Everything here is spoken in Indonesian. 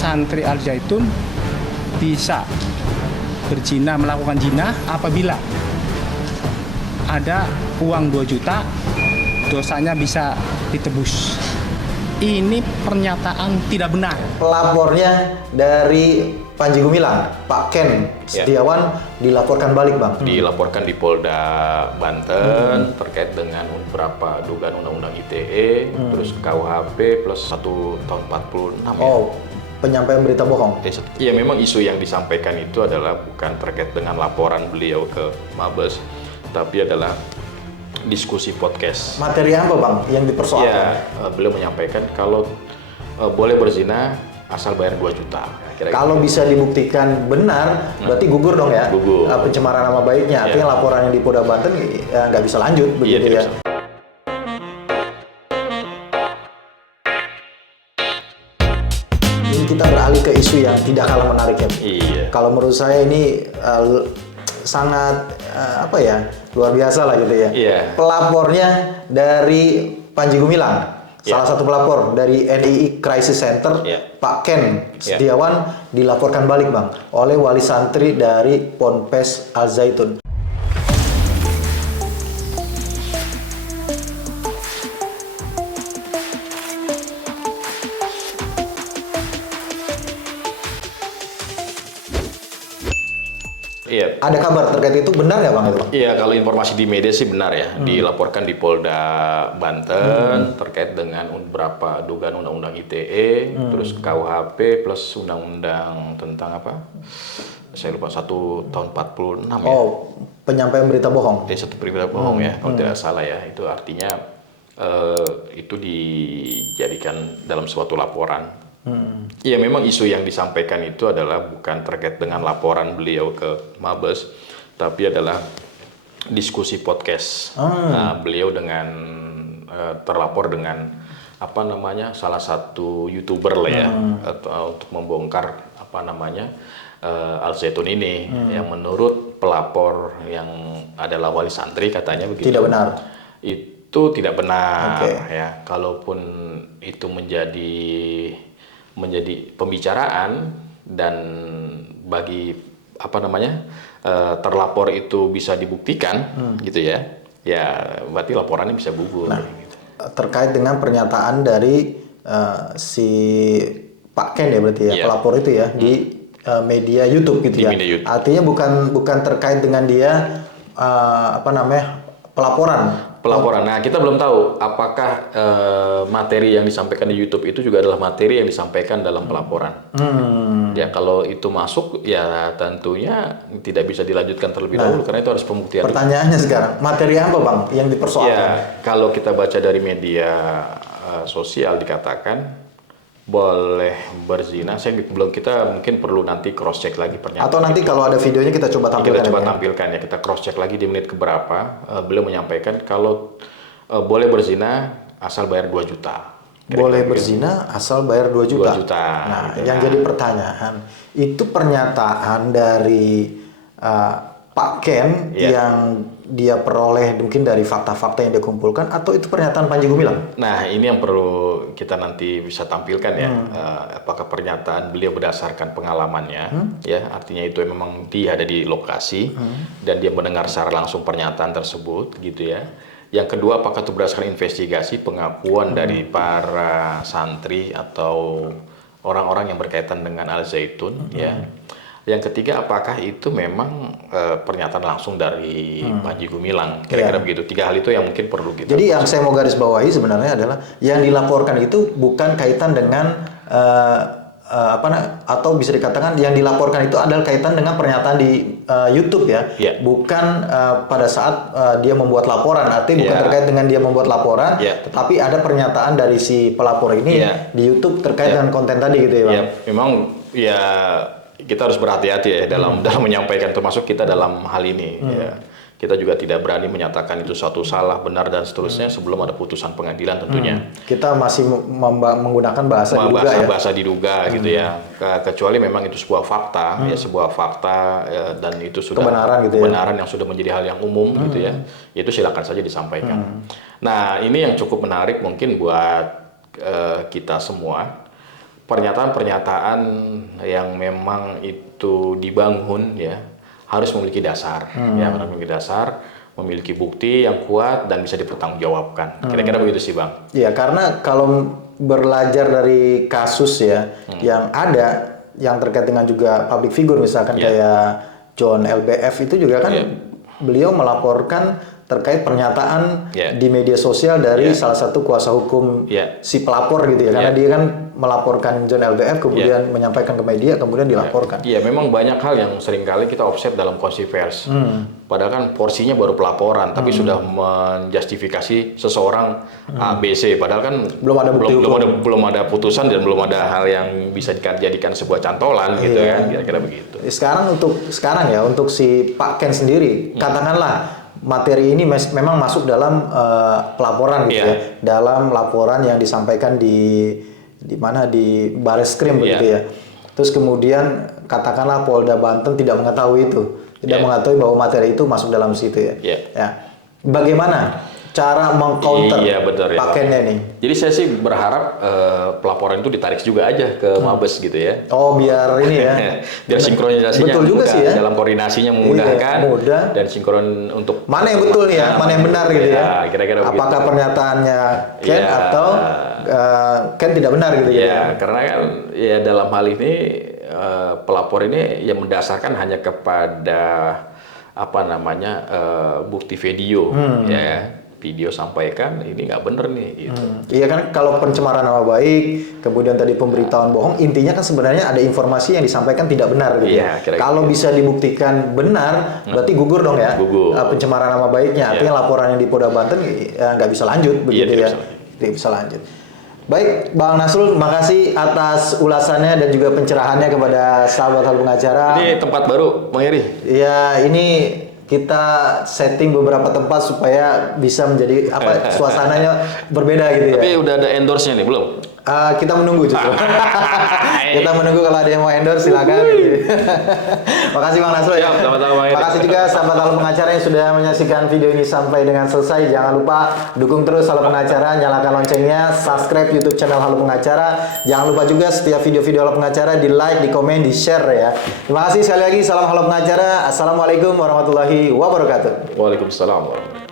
santri Al Zaitun bisa berzina, melakukan zina apabila ada uang 2 juta, dosanya bisa ditebus. Ini pernyataan tidak benar. Pelapornya dari Panji Gumilang, Pak Ken Setiawan, dilaporkan balik, Bang. Dilaporkan di Polda Banten terkait dengan beberapa dugaan undang-undang ITE, terus KUHP plus 1 tahun 46 ya. Oh, penyampaian berita bohong. Iya, memang isu yang disampaikan itu adalah bukan terkait dengan laporan beliau ke Mabes, tapi adalah diskusi podcast. Materi apa, Bang, yang dipersoalkan? Ya, beliau menyampaikan kalau boleh berzina asal bayar 2 juta. Kalau bisa dibuktikan benar, berarti gugur dong ya? Gugur. Pencemaran nama baiknya. Artinya laporan yang di Polda Banten nggak bisa lanjut, begitu ya? Ini kita beralih ke isu yang tidak kalah menarik ya. Iya. Kalau menurut saya ini sangat luar biasa lah gitu ya. Iya. Pelapornya dari Panji Gumilang, salah satu pelapor dari NII Crisis Center, Pak Ken Setiawan, dilaporkan balik, Bang, oleh wali santri dari Ponpes Al Zaitun. Iya. Ada kabar terkait itu, benar nggak, Bang, itu, Bang? Iya, kalau informasi di media sih benar ya. Dilaporkan di Polda Banten terkait dengan beberapa dugaan undang-undang ITE, terus KUHP plus undang-undang tentang apa? Saya lupa, 1 tahun 46 ya. Oh, penyampaian berita bohong. Satu berita bohong ya, kalau tidak salah ya. Itu artinya itu dijadikan dalam suatu laporan. Iya, memang isu yang disampaikan itu adalah bukan terkait dengan laporan beliau ke Mabes, tapi adalah diskusi podcast. Nah, beliau dengan terlapor dengan salah satu YouTuber lah ya, untuk membongkar Al Zaitun ini, yang menurut pelapor yang adalah wali santri katanya begitu. Tidak benar. Itu tidak benar ya. Kalaupun itu menjadi pembicaraan dan bagi terlapor itu bisa dibuktikan gitu ya berarti laporannya bisa gugur. Nah, terkait dengan pernyataan dari si Pak Ken ya, berarti ya, pelapor itu ya, di media YouTube gitu ya. Artinya bukan terkait dengan dia pelaporan. Nah, kita belum tahu apakah materi yang disampaikan di YouTube itu juga adalah materi yang disampaikan dalam pelaporan. Ya, kalau itu masuk, ya tentunya tidak bisa dilanjutkan terlebih dahulu karena itu harus pembuktian. Pertanyaannya sekarang, materi apa, Bang, yang dipersoalkan? Ya, kalau kita baca dari media sosial dikatakan boleh berzina. Kita mungkin perlu nanti cross check lagi pernyataan. Atau nanti kalau ada videonya kita coba tampilkan. Tampilkan ya. Kita cross check lagi di menit keberapa. Beliau menyampaikan kalau boleh berzina asal bayar 2 juta. Boleh berzina asal bayar 2 juta. 2 juta. Nah, yang jadi pertanyaan, itu pernyataan dari Pak Ken yang dia peroleh mungkin dari fakta-fakta yang dia kumpulkan, atau itu pernyataan Panji Gumilang? Nah, ini yang perlu kita nanti bisa tampilkan ya. Apakah pernyataan beliau berdasarkan pengalamannya, ya, artinya itu memang dia ada di lokasi dan dia mendengar secara langsung pernyataan tersebut, gitu ya. Yang kedua, apakah itu berdasarkan investigasi pengakuan dari para santri atau orang-orang yang berkaitan dengan Al Zaitun, ya. Yang ketiga, apakah itu memang pernyataan langsung dari Panji Gumilang, kira-kira begitu. 3 hal itu yang mungkin perlu kita. Jadi yang saya mau garis bawahi sebenarnya adalah yang dilaporkan itu bukan kaitan dengan atau bisa dikatakan yang dilaporkan itu adalah kaitan dengan pernyataan di YouTube ya, bukan pada saat dia membuat laporan. Artinya bukan terkait dengan dia membuat laporan, tetapi ada pernyataan dari si pelapor ini di YouTube terkait dengan konten tadi gitu ya, Bang. Memang ya kita harus berhati-hati ya dalam menyampaikan, termasuk kita dalam hal ini. Ya. Kita juga tidak berani menyatakan itu suatu salah, benar dan seterusnya sebelum ada putusan pengadilan tentunya. Kita masih menggunakan bahasa diduga gitu ya. Kecuali memang itu sebuah fakta, ya sebuah fakta dan itu sudah kebenaran yang sudah menjadi hal yang umum gitu ya. Itu silakan saja disampaikan. Nah, ini yang cukup menarik mungkin buat kita semua. pernyataan-pernyataan yang memang itu dibangun ya harus memiliki dasar, ya harus memiliki dasar, memiliki bukti yang kuat dan bisa dipertanggungjawabkan. Kira-kira begitu sih, Bang. Iya, karena kalau belajar dari kasus ya yang ada yang terkait dengan juga public figure misalkan kayak John LBF itu juga kan beliau melaporkan terkait pernyataan di media sosial dari salah satu kuasa hukum si pelapor gitu ya, karena dia kan melaporkan John LBF kemudian menyampaikan ke media kemudian dilaporkan. Iya, memang banyak hal yang seringkali kita offset dalam konversi pers. Padahal kan porsinya baru pelaporan, tapi sudah menjustifikasi seseorang A, B, C. Padahal kan belum ada bukti belum ada putusan dan belum ada hal yang bisa dijadikan sebuah cantolan gitu kan, kira-kira begitu. Sekarang untuk si Pak Ken sendiri, katakanlah materi ini memang masuk dalam pelaporan gitu ya, dalam laporan yang disampaikan di mana di Bareskrim begitu ya. Terus kemudian katakanlah Polda Banten tidak mengetahui itu, tidak mengetahui bahwa materi itu masuk dalam situ ya. Ya. Bagaimana cara mengcounter Pak Kennya nih? Jadi saya sih berharap pelaporan itu ditarik juga aja ke Mabes gitu ya. Oh, biar ini ya. Biar sinkronisasinya betul juga sih ya. Dalam koordinasinya memudahkan dan sinkron untuk mana yang betul nih ya, mana yang benar gitu ya. Kira-kira apakah begitu. pernyataannya Ken atau Ken tidak benar gitu ya. Karena kan ya dalam hal ini pelapor ini yang mendasarkan hanya kepada bukti video video sampaikan ini nggak bener nih gitu. Iya kan, kalau pencemaran nama baik, kemudian tadi pemberitahuan bohong, intinya kan sebenarnya ada informasi yang disampaikan tidak benar gitu. Kalau bisa dibuktikan benar, berarti gugur dong ya. Pencemaran nama baiknya, artinya laporan yang di Polda Banten nggak bisa lanjut begitu ya. Tidak bisa lanjut. Baik, Bang Nasrul, makasih atas ulasannya dan juga pencerahannya kepada sahabat hal pengacara. Ini tempat baru, Bang Heri. Iya, ini kita setting beberapa tempat supaya bisa menjadi suasananya berbeda gitu ya. Tapi udah ada endorse-nya nih, belum? Kita menunggu justru. Kita menunggu kalau ada yang mau endorse silakan. Gitu. Makasih Bang Nasrul ya. Makasih juga sahabat Halo Pengacara yang sudah menyaksikan video ini sampai dengan selesai. Jangan lupa dukung terus Halo Pengacara, nyalakan loncengnya, subscribe YouTube channel Halo Pengacara. Jangan lupa juga setiap video-video Halo Pengacara di like, di komen, di share ya. Terima kasih sekali lagi. Salam Halo Pengacara. Assalamualaikum warahmatullahi wabarakatuh. Waalaikumsalam warahmatullahi wabarakatuh.